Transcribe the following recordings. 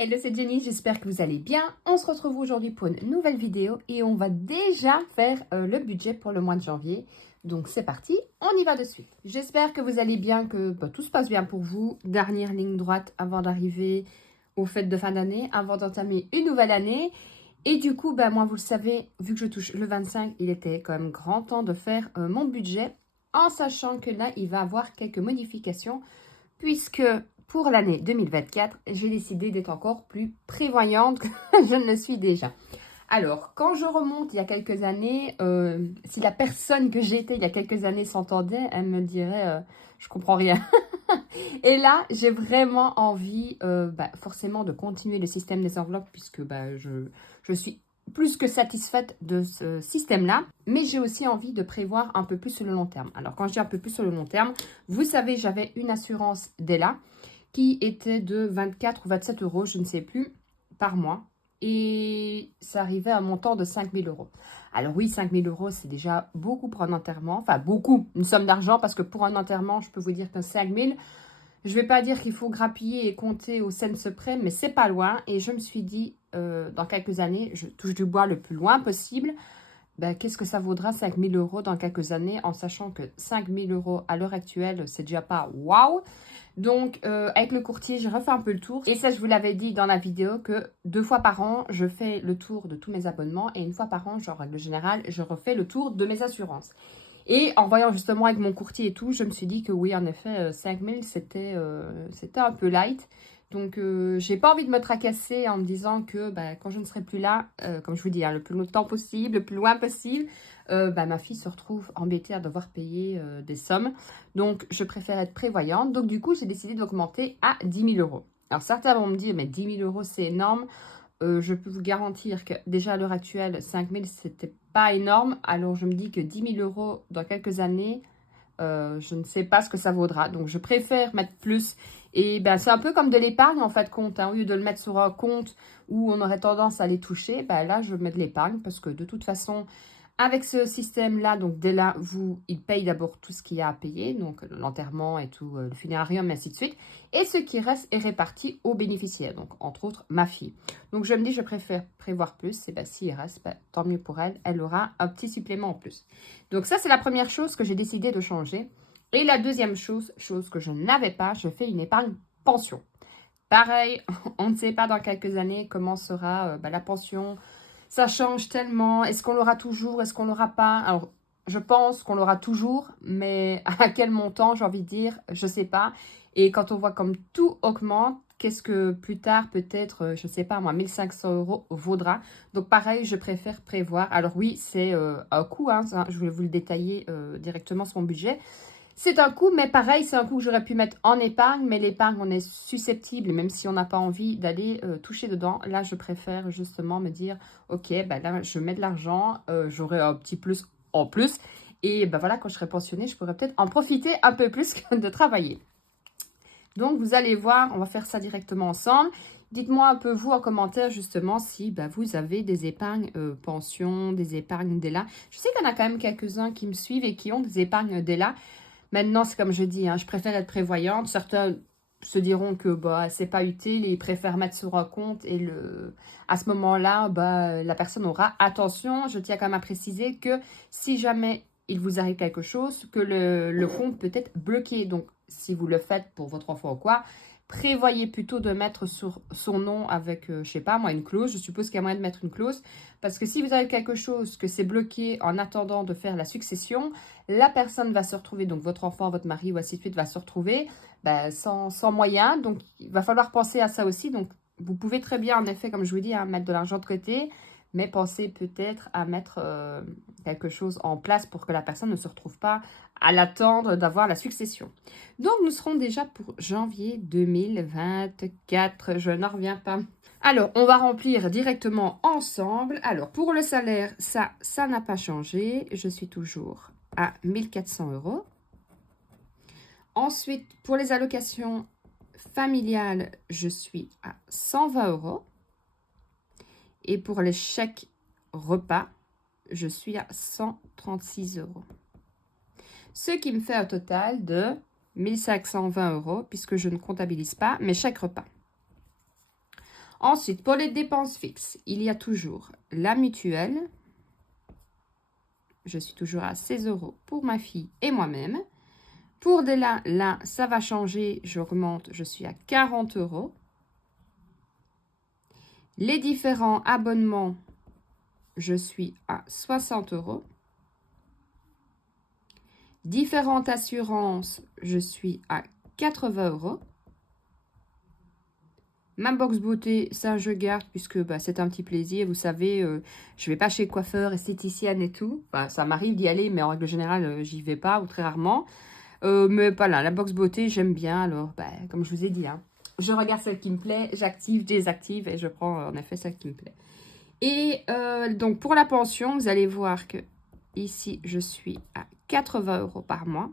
Hello, c'est Jenny, j'espère que vous allez bien. On se retrouve aujourd'hui pour une nouvelle vidéo et on va déjà faire le budget pour le mois de janvier. Donc c'est parti, on y va de suite. J'espère que vous allez bien, que tout se passe bien pour vous. Dernière ligne droite avant d'arriver aux fêtes de fin d'année, avant d'entamer une nouvelle année. Et du coup, moi vous le savez, vu que je touche le 25, il était quand même grand temps de faire mon budget. En sachant que là, il va avoir quelques modifications puisque pour l'année 2024, j'ai décidé d'être encore plus prévoyante que je ne le suis déjà. Alors, quand je remonte il y a quelques années, si la personne que j'étais il y a quelques années s'entendait, elle me dirait je comprends rien. Et là, j'ai vraiment envie forcément de continuer le système des enveloppes puisque je suis plus que satisfaite de ce système-là, mais j'ai aussi envie de prévoir un peu plus sur le long terme. Alors, quand je dis un peu plus sur le long terme, vous savez, j'avais une assurance Della qui était de 24 ou 27 euros, je ne sais plus, par mois. Et ça arrivait à un montant de 5 000 euros. Alors oui, 5 000 euros, c'est déjà beaucoup pour un enterrement. Enfin, beaucoup, une somme d'argent, parce que pour un enterrement, je peux vous dire que 5 000, je ne vais pas dire qu'il faut grappiller et compter au cent près, mais c'est pas loin. Et je me suis dit, dans quelques années, je touche du bois le plus loin possible. Qu'est-ce que ça vaudra 5 000 euros dans quelques années, en sachant que 5 000 euros à l'heure actuelle, c'est déjà pas waouh. Donc, avec le courtier, j'ai refait un peu le tour. Et ça, je vous l'avais dit dans la vidéo que 2 fois par an, je fais le tour de tous mes abonnements. Et une fois par an, genre, en règle générale, je refais le tour de mes assurances. Et en voyant justement avec mon courtier et tout, je me suis dit que oui, en effet, 5 000, c'était un peu light. Donc, j'ai pas envie de me tracasser en me disant que quand je ne serai plus là, comme je vous dis, le plus longtemps possible, le plus loin possible, ma fille se retrouve embêtée à devoir payer des sommes. Donc, je préfère être prévoyante. Donc, du coup, j'ai décidé d'augmenter à 10 000 euros. Alors, certains vont me dire, mais 10 000 euros, c'est énorme. Je peux vous garantir que déjà à l'heure actuelle, 5 000, c'était pas énorme. Alors, je me dis que 10 000 euros dans quelques années, je ne sais pas ce que ça vaudra. Donc, je préfère mettre plus. Et c'est un peu comme de l'épargne en fait compte. Au lieu de le mettre sur un compte où on aurait tendance à les toucher, là, je mets de l'épargne parce que de toute façon, avec ce système-là, donc dès là, il paye d'abord tout ce qu'il y a à payer, donc l'enterrement et tout, le funérarium, et ainsi de suite. Et ce qui reste est réparti aux bénéficiaires, donc entre autres ma fille. Donc je me dis, je préfère prévoir plus, et s'il reste, tant mieux pour elle, elle aura un petit supplément en plus. Donc ça, c'est la première chose que j'ai décidé de changer. Et la deuxième chose que je n'avais pas, je fais une épargne pension. Pareil, on ne sait pas dans quelques années comment sera la pension. Ça change tellement. Est-ce qu'on l'aura toujours? Est-ce qu'on l'aura pas? Alors, je pense qu'on l'aura toujours, mais à quel montant, j'ai envie de dire, je ne sais pas. Et quand on voit comme tout augmente, qu'est-ce que plus tard, peut-être, je ne sais pas, moi, 1 500 euros vaudra. Donc, pareil, je préfère prévoir. Alors oui, c'est un coût, je vais vous le détailler directement sur mon budget. C'est un coût, mais pareil, c'est un coût que j'aurais pu mettre en épargne, mais l'épargne, on est susceptible, même si on n'a pas envie d'aller toucher dedans. Là, je préfère justement me dire, ok, là, je mets de l'argent, j'aurai un petit plus en plus. Et voilà, quand je serai pensionnée, je pourrais peut-être en profiter un peu plus que de travailler. Donc, vous allez voir, on va faire ça directement ensemble. Dites-moi un peu, vous, en commentaire, justement, si vous avez des épargnes pension, des épargnes DELA. Je sais qu'il y en a quand même quelques-uns qui me suivent et qui ont des épargnes DELA. Maintenant, c'est comme je dis, je préfère être prévoyante. Certains se diront que c'est pas utile et ils préfèrent mettre sur un compte. Et à ce moment-là, la personne aura attention. Je tiens quand même à préciser que si jamais il vous arrive quelque chose, que le compte peut être bloqué. Donc, si vous le faites pour votre enfant ou quoi, prévoyez plutôt de mettre sur son nom avec, je sais pas moi, une clause. Je suppose qu'il y a moyen de mettre une clause. Parce que si vous avez quelque chose que c'est bloqué en attendant de faire la succession, la personne va se retrouver, donc votre enfant, votre mari ou ainsi de suite va se retrouver sans moyen. Donc, il va falloir penser à ça aussi. Donc, vous pouvez très bien, en effet, comme je vous dis, mettre de l'argent de côté, mais pensez peut-être à mettre quelque chose en place pour que la personne ne se retrouve pas à l'attendre d'avoir la succession. Donc, nous serons déjà pour janvier 2024. Je n'en reviens pas. Alors, on va remplir directement ensemble. Alors, pour le salaire, ça n'a pas changé. Je suis toujours à 1 400 euros. Ensuite, pour les allocations familiales, je suis à 120 euros. Et pour les chèques repas, je suis à 136 euros. Ce qui me fait un total de 1 520 euros, puisque je ne comptabilise pas mes chèques repas. Ensuite, pour les dépenses fixes, il y a toujours la mutuelle. Je suis toujours à 16 € pour ma fille et moi-même. Pour de là, ça va changer. J'augmente, je suis à 40 €. Les différents abonnements, je suis à 60 €. Différentes assurances, je suis à 80 €. Ma box beauté, ça je garde puisque c'est un petit plaisir. Vous savez, je vais pas chez coiffeur, esthéticienne et tout. Enfin, ça m'arrive d'y aller, mais en règle générale, j'y vais pas ou très rarement. Mais voilà, la box beauté, j'aime bien. Alors, comme je vous ai dit, hein, je regarde celle qui me plaît, j'active, désactive et je prends en effet celle qui me plaît. Et donc, pour la pension, vous allez voir que ici, je suis à 80 € par mois.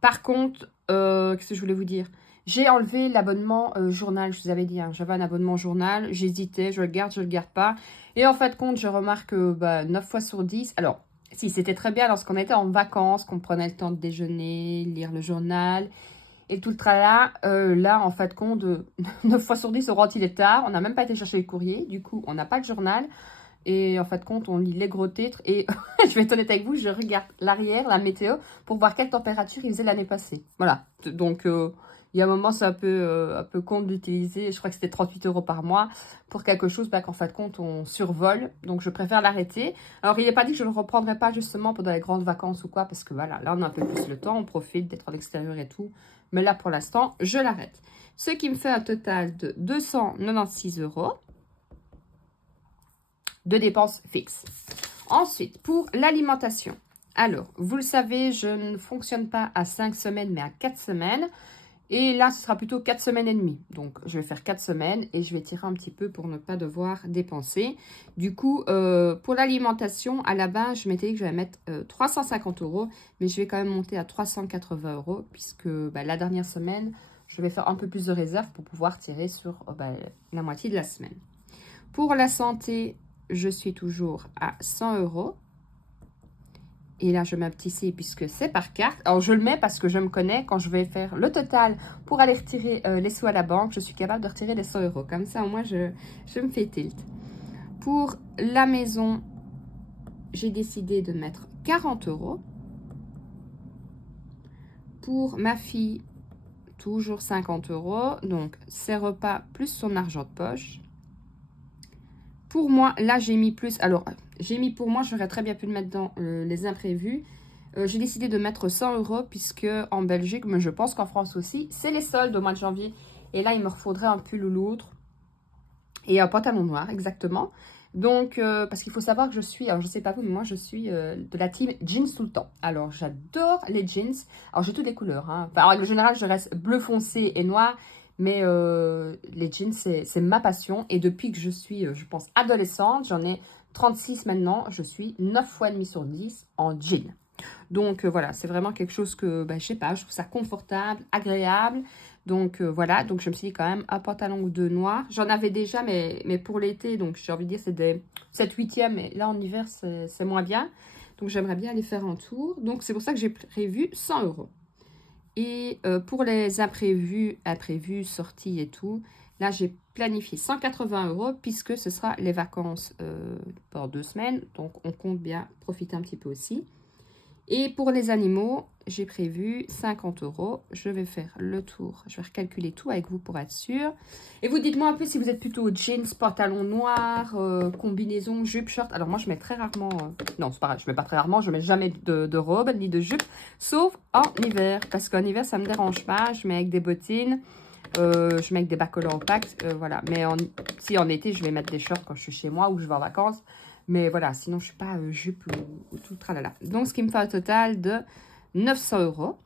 Par contre, qu'est-ce que je voulais vous dire? J'ai enlevé l'abonnement journal, je vous avais dit, hein, j'avais un abonnement journal, j'hésitais, je le garde pas. Et en fait, compte, je remarque que 9 fois sur 10, alors, si, c'était très bien lorsqu'on était en vacances, qu'on prenait le temps de déjeuner, lire le journal et tout le tralala. Là, en fait, compte, 9 fois sur 10, on rentre, il est tard, on n'a même pas été chercher le courrier, du coup, on n'a pas de journal. Et en fait, compte, on lit les gros titres. Et je vais être honnête avec vous, je regarde l'arrière, la météo, pour voir quelle température il faisait l'année passée. Voilà. Donc, il y a un moment, c'est un peu con d'utiliser. Je crois que c'était 38 € par mois pour quelque chose qu'en fait, compte, on survole. Donc, je préfère l'arrêter. Alors, il n'est pas dit que je ne le reprendrai pas justement pendant les grandes vacances ou quoi. Parce que voilà, là, on a un peu plus le temps. On profite d'être à l'extérieur et tout. Mais là, pour l'instant, je l'arrête. Ce qui me fait un total de 296 € de dépenses fixes. Ensuite, pour l'alimentation. Alors, vous le savez, je ne fonctionne pas à 5 semaines, mais à 4 semaines. Et là, ce sera plutôt 4 semaines et demie. Donc, je vais faire 4 semaines et je vais tirer un petit peu pour ne pas devoir dépenser. Du coup, pour l'alimentation, à la base, je m'étais dit que je vais mettre 350 €. Mais je vais quand même monter à 380 € puisque la dernière semaine, je vais faire un peu plus de réserve pour pouvoir tirer sur la moitié de la semaine. Pour la santé, je suis toujours à 100 €. Et là, je mets un petit C puisque c'est par carte. Alors, je le mets parce que je me connais. Quand je vais faire le total pour aller retirer les sous à la banque, je suis capable de retirer les 100 €. Comme ça, au moins, je me fais tilt. Pour la maison, j'ai décidé de mettre 40 €. Pour ma fille, toujours 50 €. Donc, ses repas plus son argent de poche. Pour moi, là, j'ai mis plus. Alors, j'ai mis pour moi, j'aurais très bien pu le mettre dans les imprévus. J'ai décidé de mettre 100 € puisque en Belgique, mais je pense qu'en France aussi, c'est les soldes au mois de janvier. Et là, il me faudrait un pull ou l'autre et un pantalon noir, exactement. Donc, parce qu'il faut savoir que je suis, alors je sais pas vous, mais moi, je suis de la team jeans tout le temps. Alors, j'adore les jeans. Alors, j'ai toutes les couleurs. Hein. Enfin, en règle générale, je reste bleu foncé et noir. Mais les jeans, c'est ma passion. Et depuis que je suis, je pense, adolescente, j'en ai 36 maintenant, je suis 9 fois et demi sur 10 en jean. Donc voilà, c'est vraiment quelque chose que, je sais pas, je trouve ça confortable, agréable. Donc voilà, donc je me suis dit quand même un pantalon ou deux noirs. J'en avais déjà, mais pour l'été, donc j'ai envie de dire c'est des 7/8e, mais là en hiver c'est moins bien. Donc j'aimerais bien aller faire un tour. Donc c'est pour ça que j'ai prévu 100 €. Et pour les imprévus, sorties et tout, là, j'ai planifié 180 € puisque ce sera les vacances pendant 2 semaines. Donc, on compte bien profiter un petit peu aussi. Et pour les animaux, j'ai prévu 50 €. Je vais faire le tour. Je vais recalculer tout avec vous pour être sûr. Et vous dites-moi un peu si vous êtes plutôt jeans, pantalon noir, combinaison, jupe, short. Alors moi, je mets très rarement... non, c'est pas vrai, je mets pas très rarement. Je mets jamais de robe ni de jupe, sauf en hiver. Parce qu'en hiver, ça me dérange pas. Je mets avec des bottines. Je mets avec des bas collants opaques. Voilà. Mais si en été, je vais mettre des shorts quand je suis chez moi ou je vais en vacances. Mais voilà, sinon, je ne suis pas jupe ou tout le tralala. Donc, ce qui me fait un total de 900 €.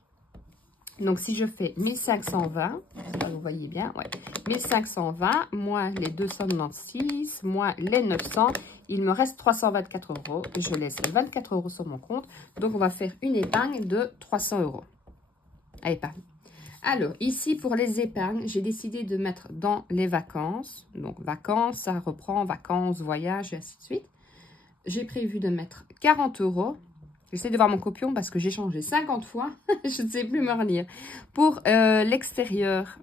Donc, si je fais 1520, vous voyez bien, ouais, 1520, moins les 296, moins les 900, il me reste 324 €. Je laisse 24 € sur mon compte. Donc, on va faire une épargne de 300 € à épargner. Alors, ici, pour les épargnes, j'ai décidé de mettre dans les vacances. Donc, vacances, ça reprend, vacances, voyage, et ainsi de suite. J'ai prévu de mettre 40 €. J'essaie de voir mon copion parce que j'ai changé 50 fois. Je ne sais plus me relire. Pour l'extérieur,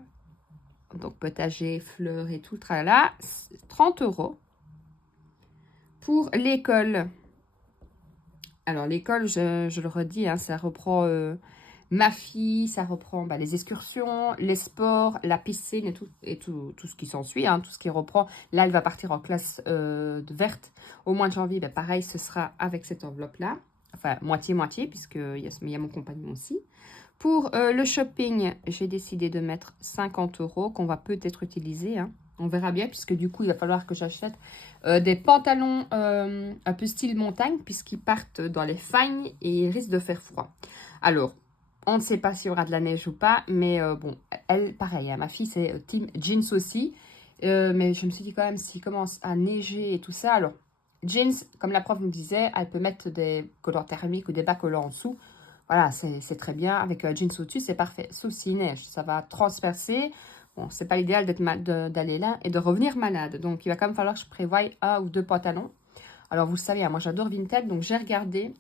donc potager, fleurs et tout le tralala, 30 €. Pour l'école, alors l'école, je le redis, hein, ça reprend ma fille, ça reprend les excursions, les sports, la piscine et tout ce qui s'ensuit, hein, tout ce qui reprend. Là, elle va partir en classe verte au mois de janvier. Ben, pareil, ce sera avec cette enveloppe-là. Enfin, moitié-moitié, puisqu'il y a mon compagnon aussi. Pour le shopping, j'ai décidé de mettre 50 € qu'on va peut-être utiliser. Hein. On verra bien, puisque du coup, il va falloir que j'achète des pantalons un peu style montagne, puisqu'ils partent dans les fagnes et ils risquent de faire froid. Alors, on ne sait pas s'il y aura de la neige ou pas, mais bon, elle, pareil, hein, ma fille, c'est team jeans aussi. Mais je me suis dit quand même, s'il commence à neiger et tout ça, alors, jeans, comme la prof nous disait, elle peut mettre des collants thermiques ou des bas collants en dessous. Voilà, c'est très bien. Avec jeans au-dessus, c'est parfait. Sauf s'il neige, ça va transpercer. Bon, c'est pas l'idéal d'aller là et de revenir malade. Donc, il va quand même falloir que je prévoie 1 ou 2 pantalons. Alors, vous le savez, hein, moi, j'adore Vinted. Donc, j'ai regardé.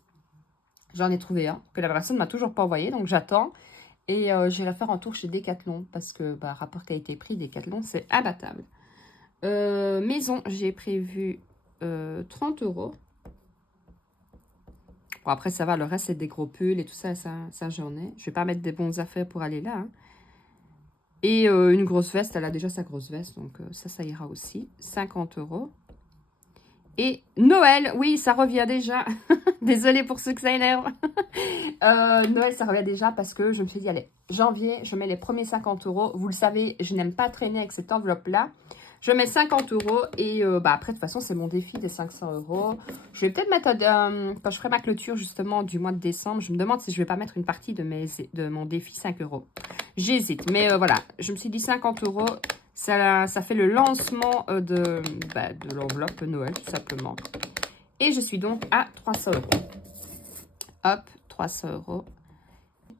J'en ai trouvé un que la personne ne m'a toujours pas envoyé. Donc, j'attends. Et j'irai faire un tour chez Decathlon. Parce que, rapport qualité-prix, Decathlon, c'est imbattable. Maison, j'ai prévu 30 €. Bon, après, ça va. Le reste, c'est des gros pulls et tout ça. Ça j'en ai. Je vais pas mettre des bonnes affaires pour aller là. Hein. Et une grosse veste. Elle a déjà sa grosse veste. Donc, ça ira aussi. 50 €. Et Noël, oui, ça revient déjà. Désolée pour ceux que ça énerve. Noël, ça revient déjà parce que je me suis dit, allez, janvier, je mets les premiers 50 €. Vous le savez, je n'aime pas traîner avec cette enveloppe-là. Je mets 50 € et après, de toute façon, c'est mon défi des 500 €. Je vais peut-être mettre, quand je ferai ma clôture justement du mois de décembre, je me demande si je ne vais pas mettre une partie de mon défi 5 €. J'hésite, mais voilà, je me suis dit 50 €. Ça fait le lancement de l'enveloppe Noël, tout simplement. Et je suis donc à 300 €. Hop, 300 €.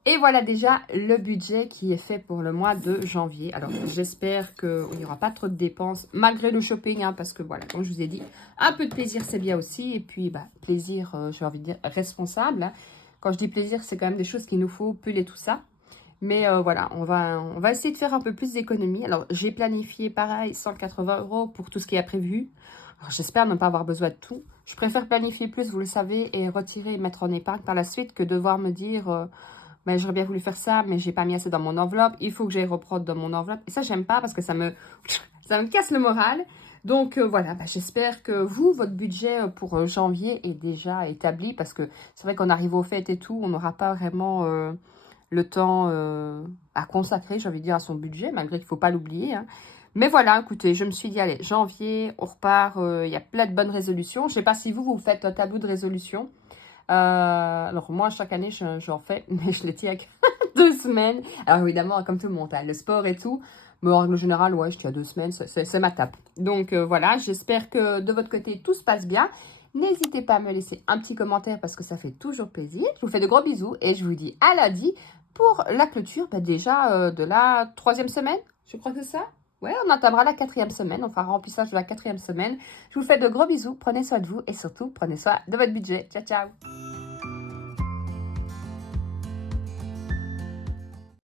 Et voilà déjà le budget qui est fait pour le mois de janvier. Alors, j'espère qu'il n'y aura pas trop de dépenses, malgré le shopping, hein, parce que voilà, comme je vous ai dit, un peu de plaisir, c'est bien aussi. Et puis, plaisir, j'ai envie de dire, responsable. Hein. Quand je dis plaisir, c'est quand même des choses qu'il nous faut, pull et tout ça. Mais voilà, on va essayer de faire un peu plus d'économies. Alors, j'ai planifié, pareil, 180 € pour tout ce qui est prévu. J'espère ne pas avoir besoin de tout. Je préfère planifier plus, vous le savez, et retirer et mettre en épargne par la suite que devoir me dire... j'aurais bien voulu faire ça, mais j'ai pas mis assez dans mon enveloppe. Il faut que j'aille reprendre dans mon enveloppe. Et ça, j'aime pas parce que ça me casse le moral. Donc, voilà, j'espère que vous, votre budget pour janvier est déjà établi. Parce que c'est vrai qu'on arrive aux fêtes et tout, on n'aura pas vraiment le temps à consacrer, j'ai envie de dire, à son budget, malgré qu'il ne faut pas l'oublier. Hein. Mais voilà, écoutez, je me suis dit, allez, janvier, on repart. Il y a plein de bonnes résolutions. Je ne sais pas si vous faites un tableau de résolution. Alors moi, chaque année, j'en fais, mais je les tiens avec 2 semaines. Alors évidemment, comme tout le monde, hein, le sport et tout. Mais en règle générale, ouais, je tiens 2 semaines, c'est ma tape. Donc voilà, j'espère que de votre côté, tout se passe bien. N'hésitez pas à me laisser un petit commentaire parce que ça fait toujours plaisir. Je vous fais de gros bisous et je vous dis à lundi pour la clôture déjà de la 3e semaine. Je crois que c'est ça. Ouais, on entamera la 4e semaine. On fera remplissage de la 4e semaine. Je vous fais de gros bisous. Prenez soin de vous et surtout, prenez soin de votre budget. Ciao, ciao.